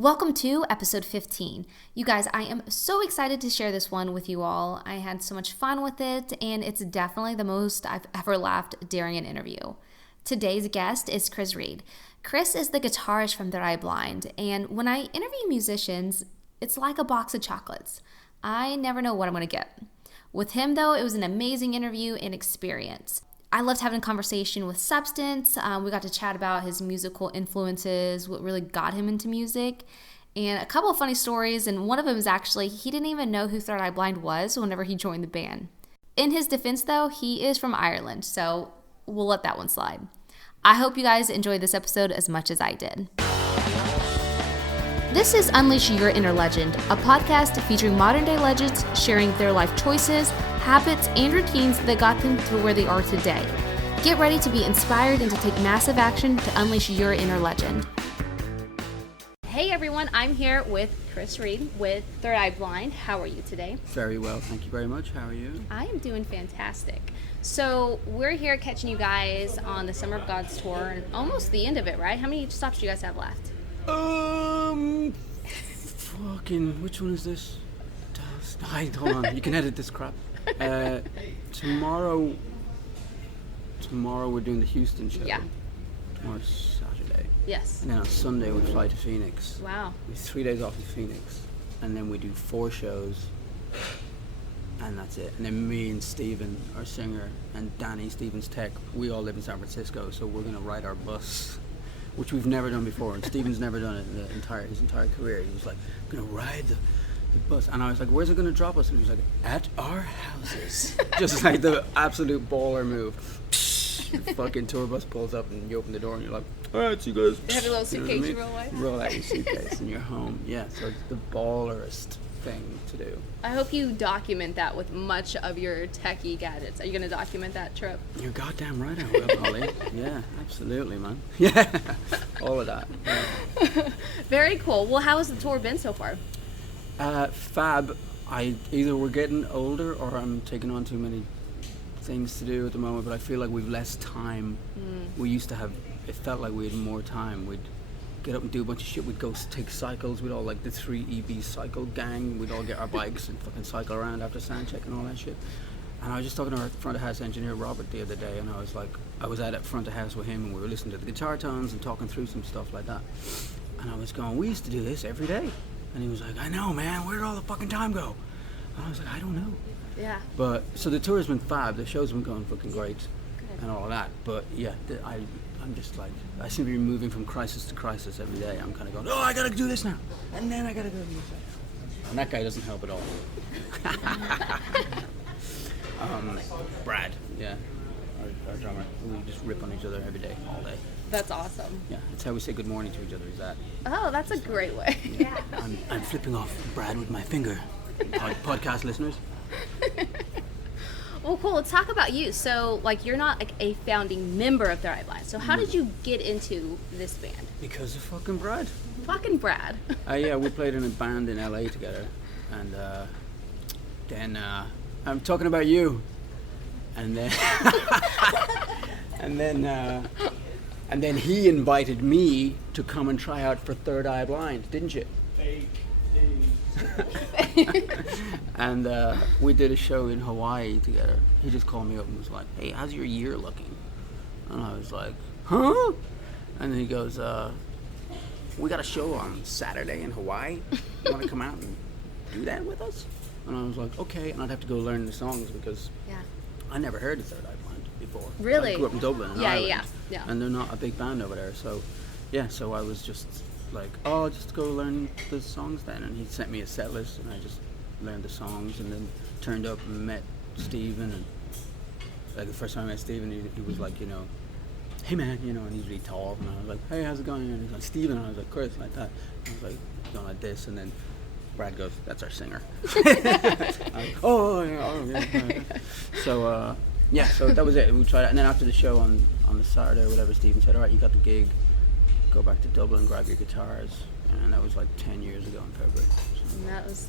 Welcome to episode 15. You guys, I am so excited to share this one with you all. I had so much fun with it, and it's definitely the most I've ever laughed during an interview. Today's guest is Kryz Reid. Kryz is the guitarist from Third Eye Blind, and when I interview musicians, it's like a box of chocolates. I never know what I'm going to get. With him, though, it was an amazing interview and experience. I loved having a conversation with substance. We got to chat about his musical influences, what really got him into music, and a couple of funny stories. And one of them is actually, he didn't even know who Third Eye Blind was whenever he joined the band. In his defense, though, he is from Ireland, so we'll let that one slide. I hope you guys enjoyed this episode as much as I did. This is Unleash Your Inner Legend, a podcast featuring modern-day legends sharing their life choices, habits, and routines that got them to where they are today. Get ready to be inspired and to take massive action to unleash your inner legend. Hey everyone, I'm here with Kryz Reid with Third Eye Blind. How are you today? Very well, thank you very much. How are you? I am doing fantastic. So we're here catching you guys on the Summer of God's tour, and almost the end of it, right? How many stops do you guys have left? Which one is this? Hold on, you can edit this crap. Tomorrow we're doing the Houston show. Yeah. Tomorrow's Saturday. Yes. And then on Sunday we fly to Phoenix. Wow. We have 3 days off in Phoenix. And then we do 4 shows. And that's it. And then me and Steven, our singer, and Danny, Steven's tech, we all live in San Francisco, so we're going to ride our bus, which we've never done before. And Steven's never done it in his entire career. He was like, I'm going to ride the bus. And I was like, where's it going to drop us? And he was like, at our houses. Just like the absolute baller move. The fucking tour bus pulls up and you open the door and you're like, all right, see you guys. You have your little suitcase you roll away? Roll out your suitcase and you're home. Yeah, so it's the ballerest thing to do. I hope you document that with much of your techie gadgets. Are you going to document that trip? You're goddamn right I will, Hollie. Yeah, absolutely, man. Yeah, all of that. Yeah. Very cool. Well, how has the tour been so far? Fab. Either we're getting older or I'm taking on too many things to do at the moment, but I feel like we've less time. We used to have, it felt like we had more time. We'd get up and do a bunch of shit. We'd go take cycles. We'd all like the 3EB cycle gang. We'd all get our bikes and fucking cycle around after sound check and all that shit. And I was just talking to our front of house engineer Robert the other day, and I was like, I was at front of house with him and we were listening to the guitar tones and talking through some stuff like that. And I was going, we used to do this every day. And he was like, I know, man, where did all the fucking time go? And I was like, I don't know. Yeah. But, so the tour has been fab, the show's been going fucking great. Good. And all that. But yeah, I'm just like, I seem to be moving from crisis to crisis every day. I'm kind of going, oh, I gotta do this now. And then I gotta go do this. And that guy doesn't help at all. Brad, yeah, our drummer. We just rip on each other every day, all day. That's awesome. Yeah, that's how we say good morning to each other, is that. Oh, that's a great way. Yeah. I'm flipping off Brad with my finger. Podcast listeners. Well, cool. Let's talk about you. So, like, you're not like a founding member of Third Eye Blind. So how did you get into this band? Because of fucking Brad. Fucking Brad. Yeah, we played in a band in LA together. And then I'm talking about you. And then and then he invited me to come and try out for Third Eye Blind, didn't you? And we did a show in Hawaii together. He just called me up and was like, hey, how's your year looking? And I was like, huh? And then he goes, we got a show on Saturday in Hawaii. You want to come out and do that with us? And I was like, okay. And I'd have to go learn the songs because I never heard of Third Eye Blind before. Really? I grew up in Dublin, in Ireland, yeah. And they're not a big band over there. So I was just like, oh, just go learn the songs then. And he sent me a set list and I just learned the songs and then turned up and met Steven. And like the first time I met Steven, he was like, you know, hey man, you know, and he's really tall. And I was like, hey, how's it going? And he's like, Steven. And I was like, Kryz, like that. I was like, going like this. And then Brad goes, that's our singer. Like, oh, yeah. So, so that was it. We tried it. And then after the show on the Saturday or whatever, Steven said, all right, you got the gig. Go back to Dublin, grab your guitars. And that was like 10 years ago in February. So. And that was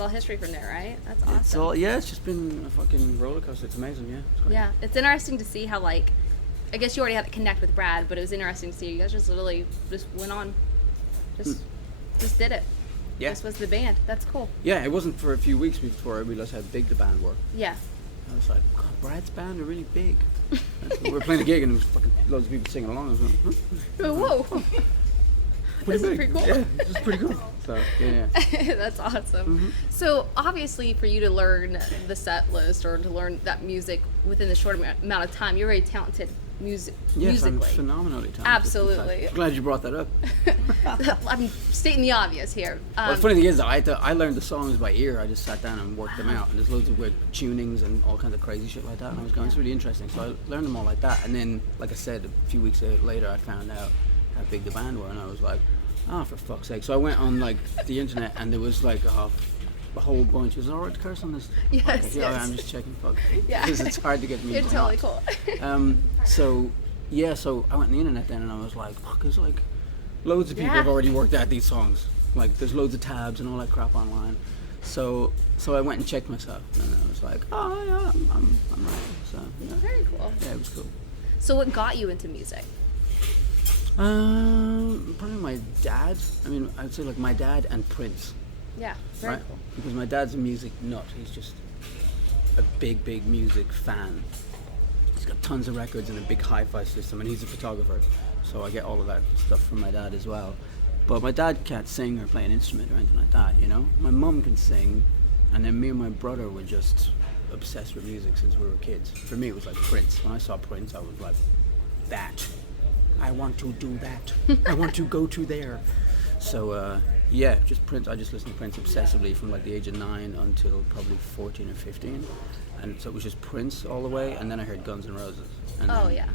all history from there, right? That's awesome. It's just been a fucking roller coaster. It's amazing, yeah. It's interesting to see how, like, I guess you already had to connect with Brad, but it was interesting to see you guys just literally just went on, just did it. Yeah. This was the band. That's cool. Yeah, it wasn't for a few weeks before I realized how big the band were. Yeah. I was like, God, Brad's band are really big. We were playing a gig and there was fucking loads of people singing along. I was like, huh? Whoa. This is pretty cool. Yeah, this is pretty cool. So, yeah. That's awesome. So, obviously, for you to learn the set list or to learn that music within the short amount of time, you're very talented Yes, musically. I'm phenomenally talented. Absolutely. I'm glad you brought that up. I'm stating the obvious here. Well, the funny thing is, I learned the songs by ear. I just sat down and worked them out. And there's loads of weird tunings and all kinds of crazy shit like that. And I was going, it's really interesting. So I learned them all like that. And then, like I said, a few weeks later, I found out how big the band were. And I was like, oh, for fuck's sake. So I went on like the internet and there was like a whole bunch. Is it alright to curse on this? Yes, okay. yes. Yeah, I'm just checking. Fuck. Yeah. Because it's hard to get me. You're totally cool. So I went on the internet then and I was like, fuck, there's like loads of people Yeah. have already worked out these songs. Like there's loads of tabs and all that crap online. So I went and checked myself and I was like, oh yeah, I'm right. So yeah. Very cool. Yeah, it was cool. So, what got you into music? Probably my dad. I mean, I'd say like my dad and Prince. Yeah, very Right? cool. Because my dad's a music nut. He's just a big music fan. He's got tons of records and a big hi-fi system, and he's a photographer. So I get all of that stuff from my dad as well. But my dad can't sing or play an instrument or anything like that, you know? My mum can sing, and then me and my brother were just obsessed with music since we were kids. For me, it was like Prince. When I saw Prince, I was like, that. I want to do that. I want to go to there. So, yeah, just Prince. I just listened to Prince obsessively from like the age of 9 until probably 14 or 15. And so it was just Prince all the way. And then I heard Guns N' Roses. And Oh, then, yeah.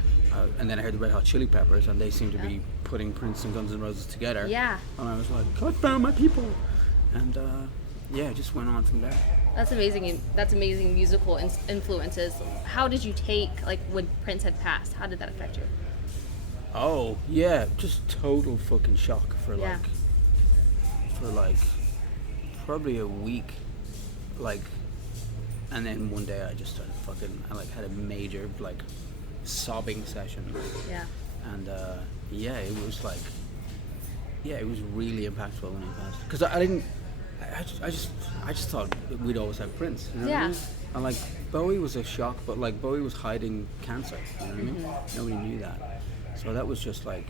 And then I heard the Red Hot Chili Peppers, and they seem to be putting Prince and Guns N' Roses together. Yeah. And I was like, God damn my people. And yeah, it just went on from there. That's amazing. That's amazing musical influences. How did you take, like, when Prince had passed? How did that affect you? Oh, yeah, just total fucking shock for Yeah. like probably a week, like, and then one day I just started I like had a major like sobbing session. Yeah. And yeah, it was like, yeah, it was really impactful when he passed. Because I just thought that we'd always have Prince. You know what I Yeah. mean? And like Bowie was a shock, but like Bowie was hiding cancer. You know what I mean? Nobody knew that. So that was just like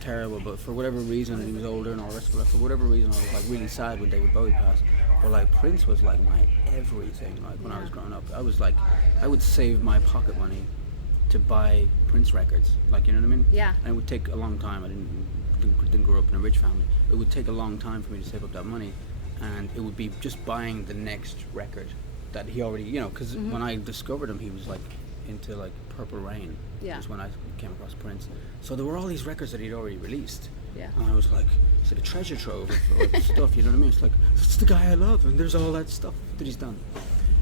terrible. But for whatever reason, and he was older and all the rest of it. For whatever reason, I was like really sad when David Bowie passed. But like Prince was like my everything. Like when I was growing up, I was like, I would save my pocket money to buy Prince records. Like, you know what I mean? Yeah. And it would take a long time. I didn't grow up in a rich family. It would take a long time for me to save up that money, and it would be just buying the next record that he already, you know, because when I discovered him, he was like into like Purple Rain. Yeah. Was when I came across Prince. So there were all these records that he'd already released. Yeah. And I was like, it's like a treasure trove of stuff, you know what I mean? It's like, it's the guy I love, and there's all that stuff that he's done.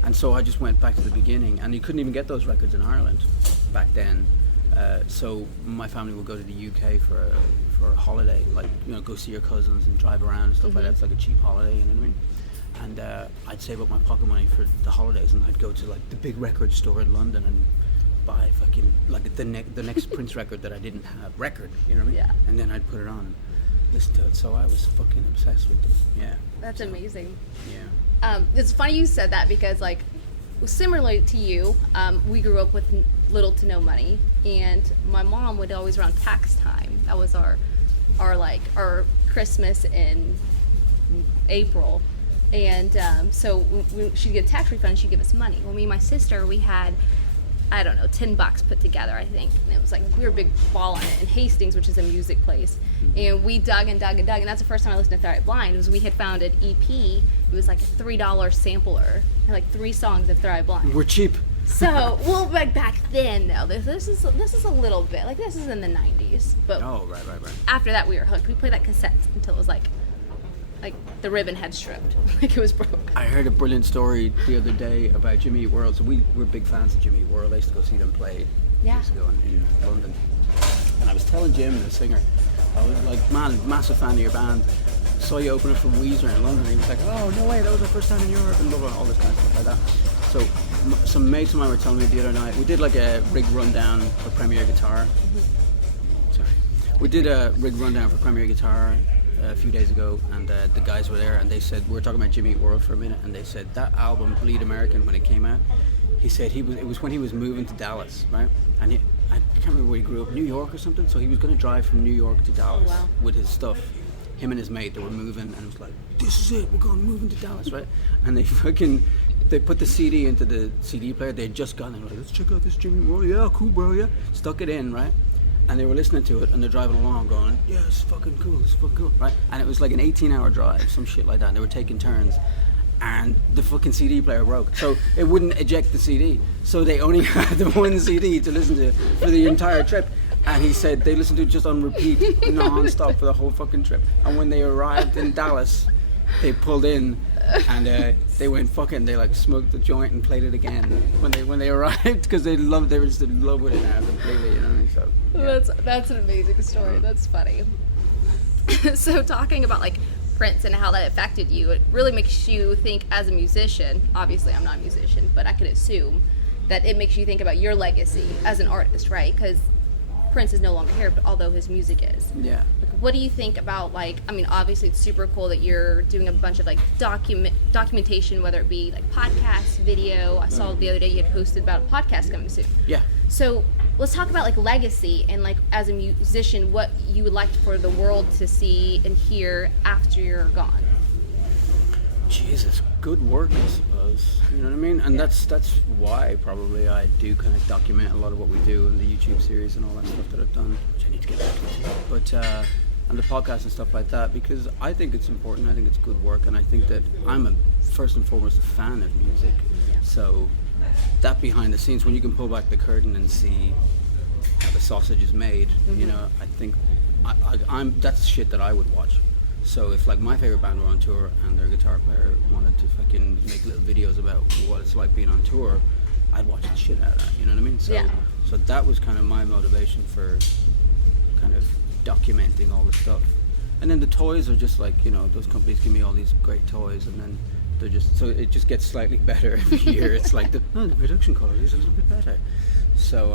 And so I just went back to the beginning, and you couldn't even get those records in Ireland back then. So my family would go to the UK for a holiday, like, you know, go see your cousins and drive around and stuff like that. It's like a cheap holiday, you know what I mean? And I'd save up my pocket money for the holidays, and I'd go to like the big record store in London and buy fucking like the next Prince record that I didn't have, you know what I mean? Yeah. And then I'd put it on and listen to it. So I was fucking obsessed with it. Yeah. That's amazing. Yeah. It's funny you said that because, like, similarly to you, we grew up with little to no money, and my mom would always around tax time. That was our Christmas in April, and so she'd get a tax refund. She'd give us money. Well, me and my sister, we had, I don't know, $10 put together, I think. And it was like, we were a big ball on it in Hastings, which is a music place. And we dug and dug and dug. And that's the first time I listened to Third Eye Blind. It was, we had found an EP. It was like a $3 sampler. And like 3 songs of Third Eye Blind. We're cheap. So, well, like back then, though, this is a little bit, like this is in the 90s. But Oh, right. after that, we were hooked. We played that cassette until it was like the ribbon had stripped. Like it was broke. I heard a brilliant story the other day about Jimmy Eat World. So we're big fans of Jimmy Eat World. I used to go see them play years ago in London. And I was telling Jim, the singer, I was like, man, massive fan of your band. Saw you open it for Weezer in London. He was like, oh, no way, that was our first time in Europe, and blah, blah, all this kind of stuff like that. So some mates of mine were telling me the other night, we did like a rig rundown for Premier Guitar. Sorry. We did a rig rundown for Premier Guitar a few days ago, and the guys were there, and they said, we were talking about Jimmy Eat World for a minute, and they said that album, Bleed American, when it came out, he said it was when he was moving to Dallas, right? And I can't remember where he grew up, New York or something, so he was going to drive from New York to Dallas with his stuff. Him and his mate, they were moving, and it was like, this is it, we're going moving to Dallas, right? And they put the CD into the CD player. They had just gotten it, like, let's check out this Jimmy World. Yeah, cool, bro, yeah. Stuck it in, right? And they were listening to it, and they're driving along going, yeah, it's fucking cool, right? And it was like an 18-hour drive, some shit like that. And they were taking turns, and the fucking CD player broke. So it wouldn't eject the CD. So they only had the one CD to listen to for the entire trip. And he said they listened to it just on repeat, non-stop for the whole fucking trip. And when they arrived in Dallas, they pulled in, and they went fucking, they like smoked the joint and played it again when they arrived, because they were just in love with it now completely, you know what I mean? So yeah. That's an amazing story. That's funny. So talking about like Prince and how that affected you, it really makes you think as a musician. Obviously I'm not a musician, but I could assume that it makes you think about your legacy as an artist, right? Because Prince is no longer here, but although his music is. Yeah. What do you think about, like, I mean, obviously it's super cool that you're doing a bunch of like documentation, whether it be like podcast, video. I saw the other day you had posted about a podcast coming soon. Yeah. So let's talk about like legacy and like as a musician, what you would like for the world to see and hear after you're gone. Jesus, good work, I suppose. You know what I mean? And that's why probably I do kind of document a lot of what we do in the YouTube series and all that stuff that I've done, which I need to get back to. But and the podcast and stuff like that, because I think it's important. I think it's good work, and I think that I'm first and foremost a fan of music. Yeah. So that behind the scenes, when you can pull back the curtain and see how the sausage is made, you know, I think that's shit that I would watch. So if like my favorite band were on tour and their guitar player wanted to fucking make little videos about what it's like being on tour, I'd watch the shit out of that, you know what I mean? So so that was kind of my motivation for kind of documenting all the stuff. And then the toys are just like, you know, those companies give me all these great toys, and then they're just, so it just gets slightly better every year. It's like the production quality is a little bit better. So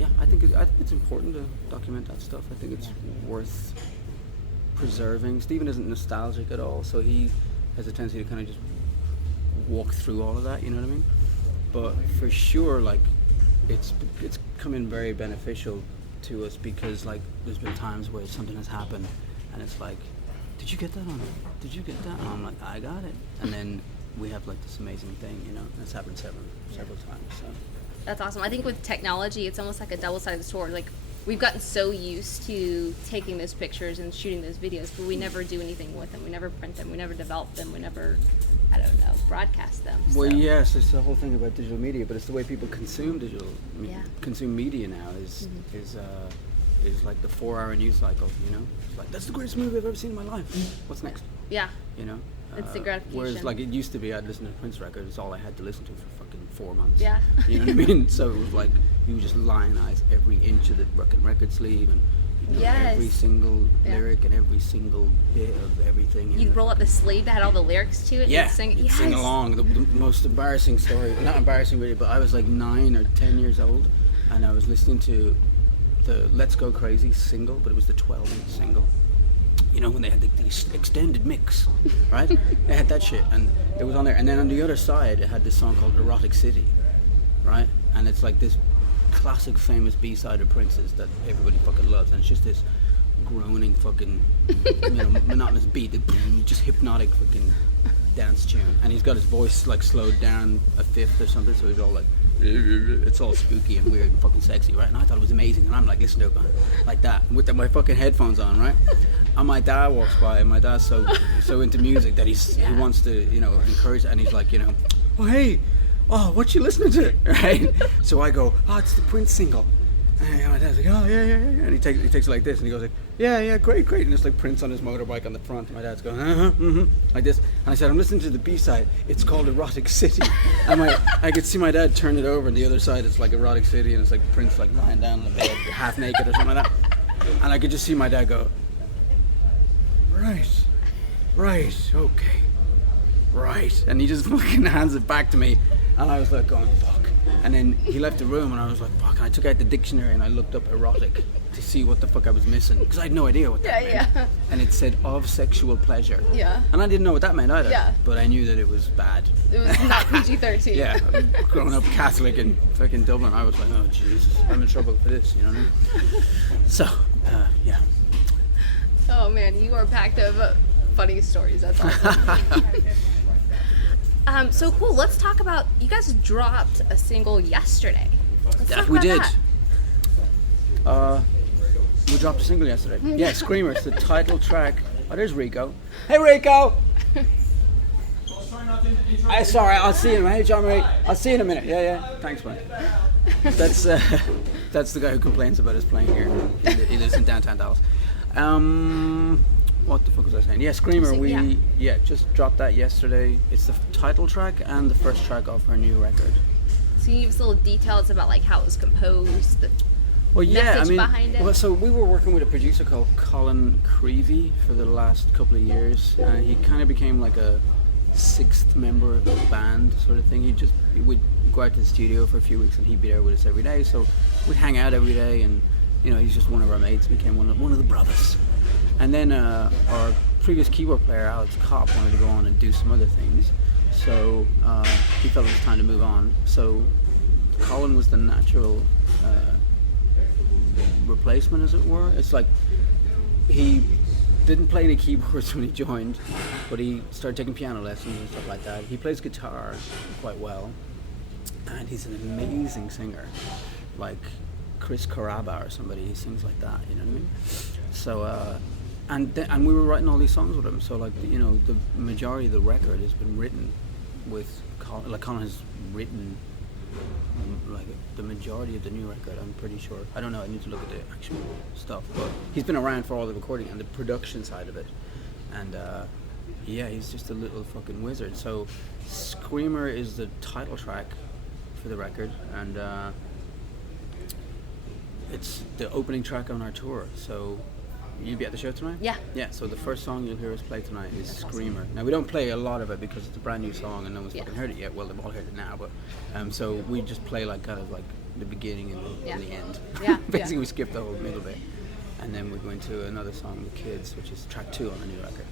yeah, I think it's important to document that stuff. I think it's worth preserving. Stephen isn't nostalgic at all, so he has a tendency to kind of just walk through all of that, you know what I mean? But for sure, like, it's come in very beneficial to us, because like there's been times where something has happened and it's like, did you get that on it? Did you get that? And I'm like, I got it. And then we have like this amazing thing, you know, and it's happened several times. So That's awesome. I think with technology, it's almost like a double-sided sword. Like, we've gotten so used to taking those pictures and shooting those videos, but we never do anything with them. We never print them. We never develop them. We never, I don't know, broadcast them. Well, so. yes, it's the whole thing about digital media, but it's the way people consume consume media now is like the 4-hour news cycle, you know? It's like, that's the greatest movie I've ever seen in my life. What's next? Yeah. You know? Instant gratification. Whereas, like, it used to be I'd listen to Prince records, it's all I had to listen to for fucking 4 months. Yeah. You know what I mean? So it was like, you would just lionize every inch of the fucking record sleeve, and you know, every single lyric and every single bit of everything. You'd roll up the sleeve that had all the lyrics to it. Yeah, and sing, you'd sing along. The most embarrassing story, not embarrassing really, but I was like 9 or 10 years old, and I was listening to the Let's Go Crazy single, but it was the 12-inch single. You know, when they had the extended mix, right? They had that shit, and it was on there. And then on the other side, it had this song called Erotic City, right? And it's like this classic famous B-side of Prince's that everybody fucking loves, and it's just this groaning fucking, you know, monotonous beat, just hypnotic fucking dance tune. And he's got his voice like slowed down a fifth or something, so he's all like, it's all spooky and weird and fucking sexy, right? And I thought it was amazing, and I'm like listening to it like that with my fucking headphones on, right? And my dad walks by, and my dad's so into music that he wants to, you know, encourage it, and he's like, you know, oh hey, oh what you listening to, right? So I go, oh it's the Prince single, and my dad's like, oh yeah, and he takes it like this, and he goes like, yeah, great, and it's like Prince on his motorbike on the front, and my dad's going, like this, and I said, I'm listening to the B-side, it's called Erotic City, and I could see my dad turn it over, and the other side it's like Erotic City, and it's like Prince like lying down on the bed, half naked or something like that, and I could just see my dad go, right, okay, right, and he just fucking hands it back to me, and I was like going, fuck, And then he left the room, and I was like, fuck. And I took out the dictionary and I looked up erotic to see what the fuck I was missing, because I had no idea what that meant. Yeah. And it said of sexual pleasure. Yeah. And I didn't know what that meant either. Yeah. But I knew that it was bad. It was not PG-13. Yeah. Growing up Catholic in fucking Dublin, I was like, oh Jesus, I'm in trouble for this, you know what I mean? So, yeah. Oh man, you are packed of funny stories. That's awesome. So cool. Let's talk about, you guys dropped a single yesterday. Let's talk We about did. that. We dropped a single yesterday. Yeah, Screamer. It's the title track. Oh, there's Rico. Hey, Rico! Sorry, I'll see you in a minute. Hey, John Marie. I'll see you in a minute. Yeah. Thanks, man. That's the guy who complains about us playing here. He lives in downtown Dallas. What the fuck was I saying? Yeah, Screamer. We just dropped that yesterday. It's the title track and the first track off our new record. So you give us little details about like how it was composed, the message behind it. Well, so we were working with a producer called Colin Kryz Reid for the last couple of years, and he kind of became like a sixth member of the band sort of thing. He would go out to the studio for a few weeks, and he'd be there with us every day. So we'd hang out every day, and you know, he's just one of our mates. Became one of the brothers. And then our previous keyboard player, Alex Kopp, wanted to go on and do some other things. So he felt it was time to move on. So Colin was the natural replacement, as it were. It's like he didn't play any keyboards when he joined, but he started taking piano lessons and stuff like that. He plays guitar quite well, and he's an amazing singer, like Chris Caraba or somebody. He sings like that, you know what I mean? So and we were writing all these songs with him. So like, you know, the majority of the record has been written with Colin. Like Colin has written like the majority of the new record, I'm pretty sure. I don't know, I need to look at the actual stuff, but he's been around for all the recording and the production side of it, and he's just a little fucking wizard. So Screamer is the title track for the record, and it's the opening track on our tour. So you'll be at the show tonight? Yeah, so the first song you'll hear us play tonight is Screamer. Now, we don't play a lot of it because it's a brand new song and no one's fucking heard it yet. Well, they've all heard it now, but so we just play like kind of like the beginning and the end. Basically, we skip the whole middle bit, and then we go into another song, The Kids, which is track 2 on the new record.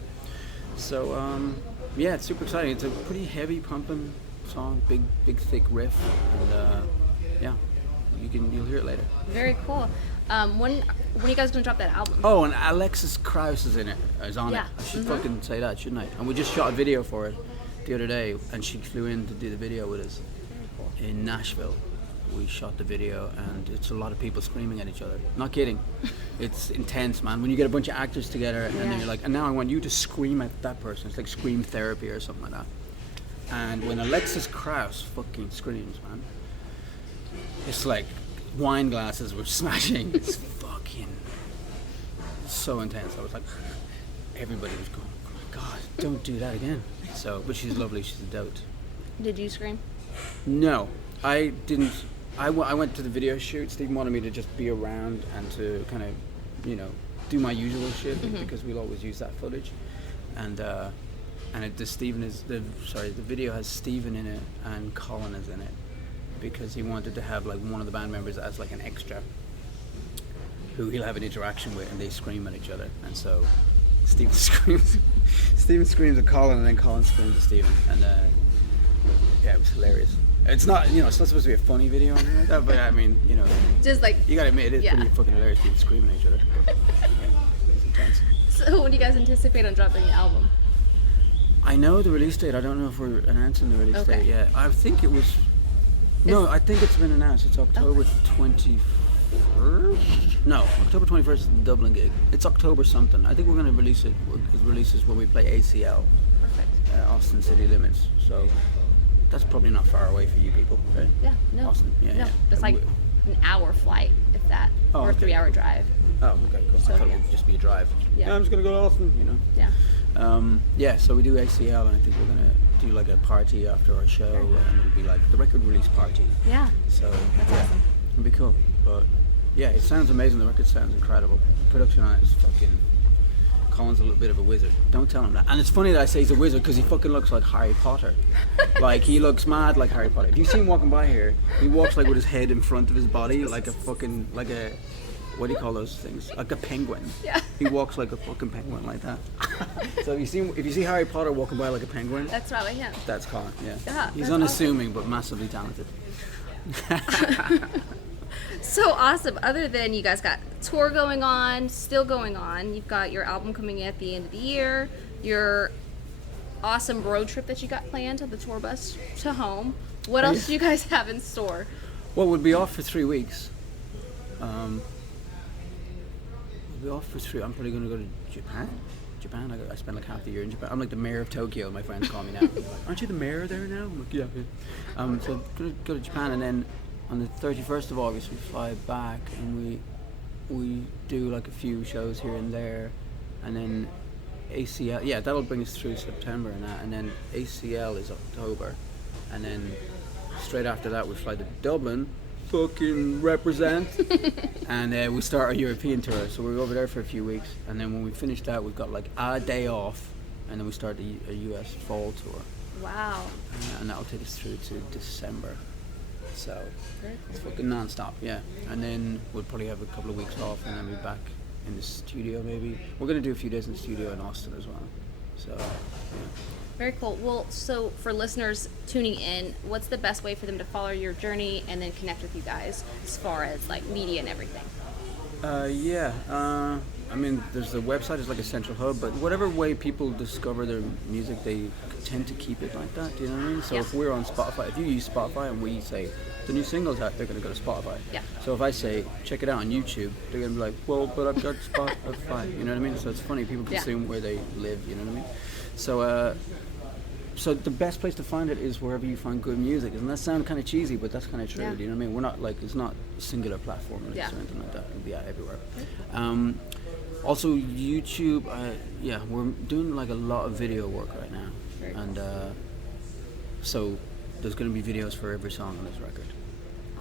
So it's super exciting. It's a pretty heavy pumping song, big thick riff, and you'll hear it later. Very cool. When are you guys gonna drop that album? Oh, and Alexis Krauss is on it. I should fucking say that, shouldn't I? And we just shot a video for it the other day, and she flew in to do the video with us in Nashville. We shot the video, and it's a lot of people screaming at each other. Not kidding. It's intense, man. When you get a bunch of actors together, and then you're like, and now I want you to scream at that person. It's like scream therapy or something like that. And when Alexis Krauss fucking screams, man, it's like wine glasses were smashing. It's fucking so intense. I was like, everybody was going, oh my God, don't do that again. So, but she's lovely. She's a dote. Did you scream? No, I didn't. I went to the video shoot. Stephen wanted me to just be around and to kind of, you know, do my usual shit, because we'll always use that footage. And the video has Stephen in it and Colin is in it, because he wanted to have like one of the band members as like an extra who he'll have an interaction with, and they scream at each other. And so Stephen screams at Colin, and then Colin screams at Stephen, and it was hilarious. It's not, you know, it's not supposed to be a funny video or anything like that, but I mean, you know, just like, you gotta admit, it is pretty fucking hilarious, people screaming at each other. It's intense. So when do you guys anticipate on dropping the album? I know the release date. I don't know if we're announcing the release date yet. I think it was. I think it's been announced. It's October 21st. No, October 21st is the Dublin gig. It's October something. I think we're going to release it. It releases when we play ACL. Perfect. Austin City Limits. So that's probably not far away for you people, right? Yeah. No. Austin. Yeah. It's like an hour flight, if that, or a 3-hour drive. Oh, okay, cool. So, I thought it would just be a drive. Yeah. I'm just going to go to Austin, you know. Yeah. So we do ACL, and I think we're going to do like a party after our show, and it'll be like the record release party. Yeah. So that's awesome. It'll be cool. But yeah, it sounds amazing. The record sounds incredible. The production on it is fucking Colin's a little bit of a wizard. Don't tell him that. And it's funny that I say he's a wizard because he fucking looks like Harry Potter. Like, he looks mad like Harry Potter. If you see him walking by here, he walks like with his head in front of his body, like a fucking, like a, what do you call those things? Like a penguin. Yeah. He walks like a fucking penguin like that. So if you see Harry Potter walking by like a penguin, That's probably him. that's Colin, yeah. Yeah, He's that's unassuming but massively talented. So awesome. Other than you guys got tour going on, still going on, you've got your album coming in at the end of the year, your awesome road trip that you got planned on the tour bus to home. What else do you guys have in store? Well, we'll be off for 3 weeks. We'll be off for 3. I'm probably going to go to Japan. I spent like half the year in Japan. I'm like the mayor of Tokyo. My friends call me now. They're like, aren't you the mayor there now? I'm like, yeah. So I'm going to go to Japan, and then on the 31st of August we fly back, and we do like a few shows here and there, and then ACL. Yeah, that'll bring us through September and that, and then ACL is October, and then straight after that we fly to Dublin. Fucking represent. And we start our European tour, so we're over there for a few weeks, and then when we finish that we've got like a day off, and then we start a US fall tour. Wow. And that'll take us through to December, so it's fucking non-stop. Yeah, and then we'll probably have a couple of weeks off, and then we'll be back in the studio. Maybe we're gonna do a few days in the studio in Austin as well, so yeah. Very cool. Well, so for listeners tuning in, what's the best way for them to follow your journey and then connect with you guys as far as like media and everything? I mean, there's the website is like a central hub, but whatever way people discover their music, they tend to keep it like that. Do you know what I mean? So if we're on Spotify, if you use Spotify and we say the new single's out, they're going to go to Spotify. Yeah. So if I say check it out on YouTube, they're going to be like, well, but I've got Spotify. You know what I mean? So it's funny, people consume where they live. You know what I mean? So the best place to find it is wherever you find good music. Doesn't that sound kind of cheesy, but that's kind of true. Yeah. Do you know what I mean? We're not like, it's not a singular platform or anything like that. It'll be out everywhere. Also YouTube, we're doing like a lot of video work right now. Very cool. And so there's going to be videos for every song on this record.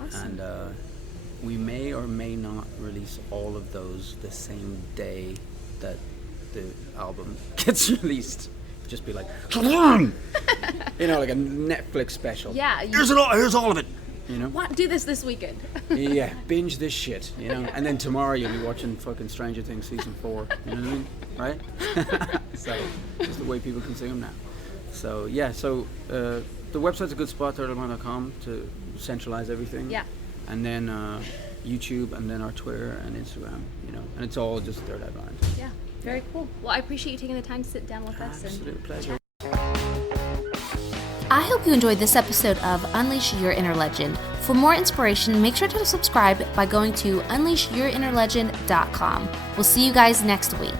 Awesome. And we may or may not release all of those the same day that the album gets released. Just be like, you know, like a Netflix special. Yeah. Here's all of it. You know. What? Do this weekend. Yeah, binge this shit. You know, and then tomorrow you'll be watching fucking Stranger Things season 4. You know what I mean? Right? So just the way people consume now. So yeah, so the website's a good spot, turtlemon.com, to centralize everything. Yeah. And then YouTube, and then our Twitter and Instagram. You know, and it's all just Third Eye Blind. Yeah. Very cool. Well, I appreciate you taking the time to sit down with us. Absolute pleasure. I hope you enjoyed this episode of Unleash Your Inner Legend. For more inspiration, make sure to subscribe by going to unleashyourinnerlegend.com. We'll see you guys next week.